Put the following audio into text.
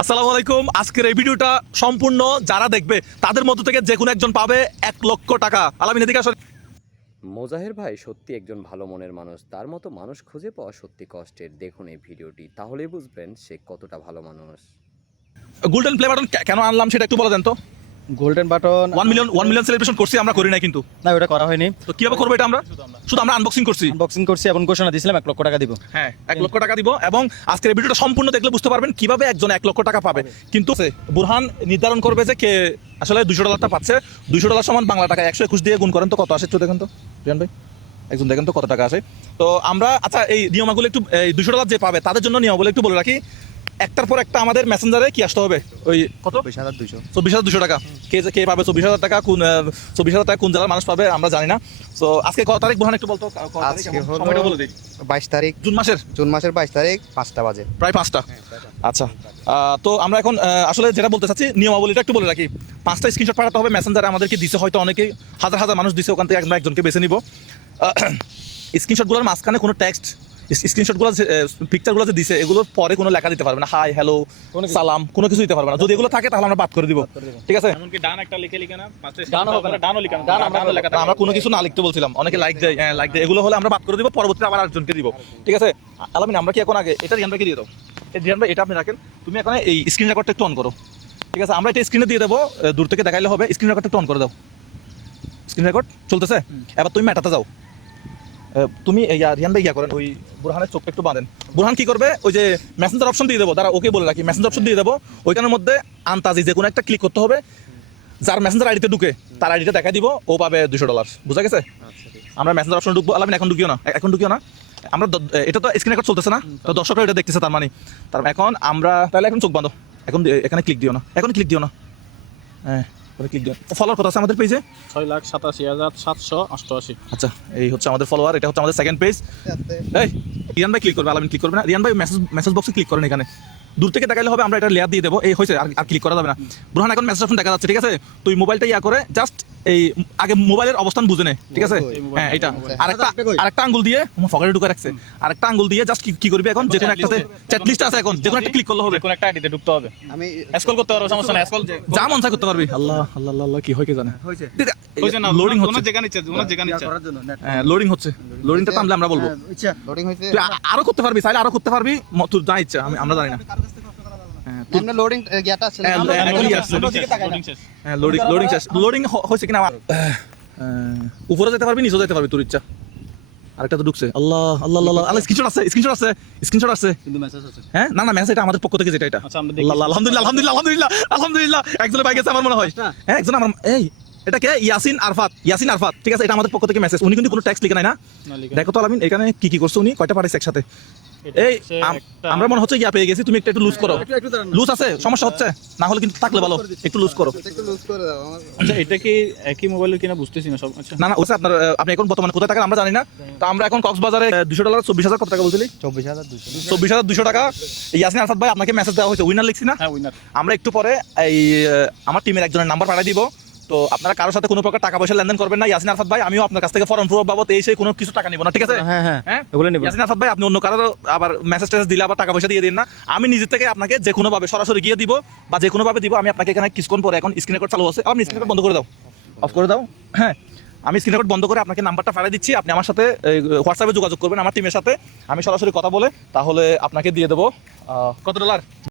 আসসালামু আলাইকুম। আজকের এই ভিডিওটা সম্পূর্ণ যারা দেখবে তাদের মধ্য থেকে যে কোনো একজন পাবে 1,00,000 টাকা। আলামিন এদিকে আসো। মোজাহের ভাই সত্যি একজন ভালো মনের মানুষ, তার মতো মানুষ খুঁজে পাওয়া সত্যি কষ্টের। দেখুন এই ভিডিওটি, তাহলেই বুঝবেন সে কতটা ভালো মানুষ। গোল্ডেন প্লে বাটন কেন আনলাম সেটা একটু বলে দেন তো। গোল্ডেন বাটন 1 মিলিয়ন সেলিব্রেশন করছি আমরা, করি না কিন্তু। না, ওটা করা হয়নি। তো কিভাবে করবো এটা? আমরা শুধু আনবক্সিং করছি। আনবক্সিং করছি এবং ঘোষণা দিয়েছিলাম 1,00,000 টাকা দিব। হ্যাঁ, 1,00,000 টাকা দিব এবং আজকের এই ভিডিওটা সম্পূর্ণ দেখলে বুঝতে পারবেন কিভাবে একজন 1,00,000 টাকা পাবে। কিন্তু বুরহান নির্ধারণ করবে যে কে আসলে $200 পাচ্ছে। $200 সমান বাংলা টাকা 121 দিয়ে গুণ করেন তো কত আসে একটু দেখেন তো রিয়ান ভাই, একজন দেখেন তো কত টাকা আসে। তো আমরা আচ্ছা এই নিয়মাগুলো একটু, এই $200 যে পাবে তাদের জন্য নিয়মগুলো একটু বলে রাখি। একটার পর একটা আমাদের মেসেঞ্জারে কি আসতে হবে, ওই কত 20,200 24,200 টাকা। কে পাবে 24,000 টাকা? কোন 24,000 টাকা কোন জেলার মানুষ পাবে আমরা জানি না। তো আজকে কত তারিখ বুরহান একটু বলতো? আজকে হলো সময়টা বলে দিই। 22 তারিখ, জুন মাসের জুন মাসের 22 তারিখ 5টা বাজে। প্রায় 5টা। আচ্ছা, তো আমরা এখন আসলে যেটা বলতে চাচ্ছি নিয়মাবলীটা একটু বলে রাখি। 5টা স্ক্রিনশট পাঠাতে হবে মেসেঞ্জারে, আমাদেরকে দিছে হয়তো অনেকেই, হাজার হাজার মানুষ দিছে, ওখান থেকে আমরা একজনকে বেছে নিব। স্ক্রিনশটগুলোর মাঝখানে কোনো টেক্সট, স্ক্রিনশটগুলো পিকচারগুলো যে দিছে এগুলোর পরে কোনো লেখা দিতে পারবে না, হাই হ্যালো সালাম কোনো কিছু দিতে পারবে না। যদি এগুলো থাকে তাহলে আমরা বাদ করে দিব, ঠিক আছে? এমনকি ডান একটা লিখে না, ডান হবে না, ডানও লিখে না, ডান আমরা কোনো কিছু না লিখতে বলছিলাম, অনেকে লাইক দেয়, লাইক দেয়, এগুলো হলে আমরা বাদ করে দিব, পরবর্তীতে আবার আরেকজনকে দিব, ঠিক আছে? আলামিন আমরা কি এখন আগে এটা রিয়ান ভাইকে দিয়ে দাও। রিয়ান ভাই এটা আপনি রাখেন, তুমি এখন এই স্ক্রিন রেকর্ডটা একটু অন করো, ঠিক আছে? আমরা এটা স্ক্রিনে দিয়ে দেবো, দূর থেকে দেখাইলে হবে। স্ক্রিন রেকর্ডটা একটু অন করে দাও। স্ক্রিন রেকর্ড চলতেছে, এবার তুমি মেটাতে যাও। তুমি রিয়ান ভাই করেন, ওই বুরহানের চোখটা একটু বাঁধেন। বুরহান কি করবে, ওই যে মেসেঞ্জার অপশন দিয়ে দেবো, তারা ওকে বলে রাখি, মেসেঞ্জার অপশন দিয়ে দেবো, ওইখানের মধ্যে আন্তাজি যে কোনো একটা ক্লিক করতে হবে। যার মেসেঞ্জার আইডিতে ঢুকে তার আইডিটা দেখা দিব, ও পাবে $200। বুঝা গেছে? আমরা মেসেঞ্জার অপশন ঢুকবো। আলামিন এখন ঢুকিও না, আমরা এটা তো স্ক্রিন রেকর্ড চলতেছে না, তো দর্শকরা এটা দেখতেছে, তার মানে এখন আমরা তাহলে এখন চোখ বাঁধো, এখন এখানে ক্লিক দিও না, এখন ক্লিক দিও না, হ্যাঁ ক্লিক দিও। ফলোয়ার কত আছে আমাদের পেজে? 6,87,788। আচ্ছা, এই হচ্ছে আমাদের ফলোয়ার, এটা হচ্ছে আমাদের সেকেন্ড পেজ। এই রিয়ান ভাই ক্লিক করবে, আলামিন ক্লিক করবে না। রিয়ান ভাই মেসেজ বক্সে ক্লিক করেন, এখানে দূর থেকে দেখাইলে হবে, আমরা এটা লেয়ার দিয়ে দেবো, এই হয়েছে, আর ক্লিক করা যাবে না। বুরহান এখন মেসেজ অপশন দেখা যাচ্ছে, ঠিক আছে? তুই মোবাইলটা করে জাস্ট এই আগে মোবাইলের অবস্থান বুঝে নে, ঠিক আছে? হ্যাঁ, এটা আরেকটা আঙ্গুল দিয়ে ফকেটে ঢুকে রাখছে, আরেকটা আঙ্গুল দিয়ে জাস্ট কি করবি এখন, যে কোনো একটাতে চ্যাট লিস্ট আছে, এখন যে কোনো একটা ক্লিক করলে হবে, কোন একটা আইডিতে ঢুকতে হবে, আমি স্ক্রল করতে পারো, সমস্যা নাই, স্ক্রল যা মন চায় করতে পারবি। আল্লাহ আল্লাহ আল্লাহ, কি হয় কে জানে। হইছে না, লোডিং ওনার হচ্ছে, যেখানে ইচ্ছা, ওনার যেখানে ইচ্ছা। করার জন্য নেট হ্যাঁ লোডিং হচ্ছে, লোডিংটা থামলে আমরা বলবো। ইচ্ছা লোডিং হইছে। তুই আরো করতে পারবি, চাইলে আরো করতে পারবি, তোর যা ইচ্ছা, আমরা জানি না। আমরা লোডিং গিয়াটা আছে না, হ্যাঁ, আমরা এখন কি আসছে? লোডিং শেষ। হ্যাঁ লোডিং শেষ। লোডিং হয়েছে কিনা উপরে যেতে পারবি, নিচে যেতে পারবি, তোর ইচ্ছা। আরেকটা তো ঢুকছে, আল্লাহ আল্লাহ আল্লাহ আল্লাহ, স্ক্রিনশট আছে। কিন্তু মেসেজ আছে। হ্যাঁ না মেসেজ এটা আমাদের পক্ষ থেকে, যেটা এটা। আচ্ছা, আমরা দেখি। আল্লাহ আলহামদুলিল্লাহ একজনের পাই গেছে আমার মনে হয়। হ্যাঁ একজন আমার, এই এটা কে? ইয়াসিন আরফাত, ঠিক আছে? এটা আমাদের পক্ষ থেকে মেসেজ। উনি কিন্তু কোনো টেক্সট লিখে নাই না। না, লিখে দেখো তো আলামিন এখানে কি করছে, উনি কয়টা পাঠাইছে একসাথে। এটা এই হচ্ছে একটা- আমরা মনে হচ্ছে পেয়ে গেছি, তুমি একটু লুজ করো। একটু দাঁড়ান। লুজ আছে, সমস্যা হচ্ছে না হলে কিন্তু থাকলে ভালো, একটু লুজ করো। একটু লুজ করে দাও আমার। আচ্ছা, এটা কি একই মোবাইলের কিনা বুঝতেছি না সব। আচ্ছা, না ওসে আপনার, আপনি এখন বর্তমানে কোথায় থাকেন আমরা জানি না। তো আমরা এখন কক্সবাজারে $200 24,000 কত টাকা বলছিলি? 24,200 24,200 টাকা। ইয়াসিন আরফাত ভাই আপনাকে মেসেজ দেওয়া হয়েছে, উইনার লিখছি না? হ্যাঁ উইনার। আমরা একটু পরে এই আমার টিমের একজনের নাম্বার পাঠিয়ে দিব। তো আপনারা কারোর সাথে কোনো প্রকার টাকা পয়সা লেনদেন করবেন না। ইয়াসিন আরফাত ভাই, আমিও আপনার কাছ থেকে ফর্ম প্রুফ বাবদ সেই কোনো কিছু টাকা নিব না, ঠিক আছে? হ্যাঁ হ্যাঁ হ্যাঁ এগুলো নিব। ইয়াসিন আরফাত ভাই, আপনি অন্য কারো আবার মেসেজ দিলে আবার টাকা পয়সা দিয়ে দিন না। আমি নিজে থেকে আপনাকে যে কোনো ভাবে সরাসরি গিয়ে দিব, বা যে কোনো ভাবে দিব। আমি আপনাকে এখানে কিছুক্ষণ পরে, এখন স্ক্রিন রেকর্ড চালু আছে, আপনি স্ক্রিন রেকর্ড বন্ধ করে দাও, অফ করে দাও। হ্যাঁ আমি স্ক্রিন রেকর্ড বন্ধ করে আপনাকে নাম্বারটা পাঠিয়ে দিচ্ছি, আপনি আমার সাথে হোয়াটসঅ্যাপে যোগাযোগ করবেন আমার টিমের সাথে, আমি সরাসরি কথা বলে তাহলে আপনাকে দিয়ে দেবো কত $?